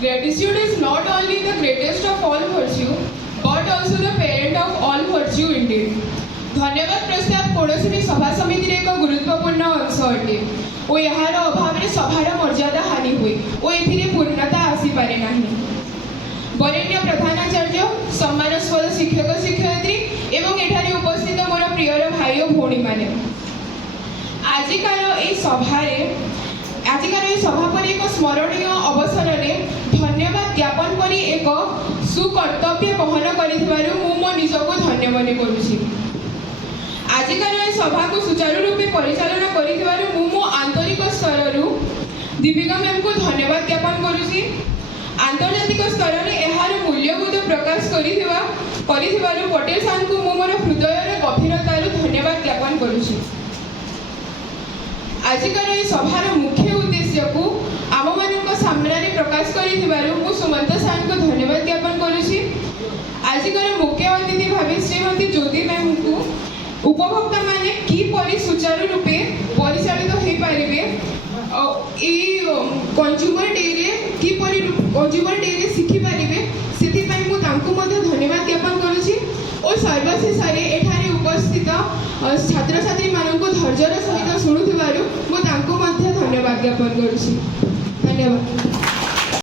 Gratitude is not only the greatest of all virtue, but also the parent of all virtue indeed. धन्यवाद प्रस्ताव कौन सभा समिति एक गुरुत्वपूर्ण अंश अटे और यार अभाव में सभार मर्यादा हानि हुए और ए पूर्णता आसीपे ना। वरेण्य प्रधानाचार्य सम्मानस्पद शिक्षक शिक्षयित्री एवं एठारे उपस्थित मोर प्रियर भाई और भौणी मैंने आजिकार सभा पर एक स्मरणीय अवसर में धन्यवाद ज्ञापन कर एक सुकर्तव्य बहन कर मो निजक धन्य मन करुँची। आजिकार सभा को सुचारू रूपे परिचालन कर मो आंतरिक स्तर दीपिका मैम को धन्यवाद ज्ञापन करुँची। आंतर्जातिक स्तर में यार मूल्यबोध प्रकाश कर पटेल सार को मोर हृदय गभीरतार धन्यवाद ज्ञापन करुँची। आजिकार सभार मुख्य उद्देश्य को आम मान सामने प्रकाश कर सुमंत सार को धन्यवाद ज्ञापन करुँची। आजिकार मुख्य अतिथि भाव श्रीमती ज्योति मैम को उपभोक्ता माने किपरि सुचारू रूपे परिचालित हो पारे कंज्यूमर डे किपरि कंज्यूमर डे शिखि पारे से धन्यवाद ज्ञापन करुँची और सर्वशेष एठारे उपस्थित छात्र छात्री मान धैर्यर सहित शुणुवर मुझे धन्यवाद ज्ञापन करुँची। धन्यवाद।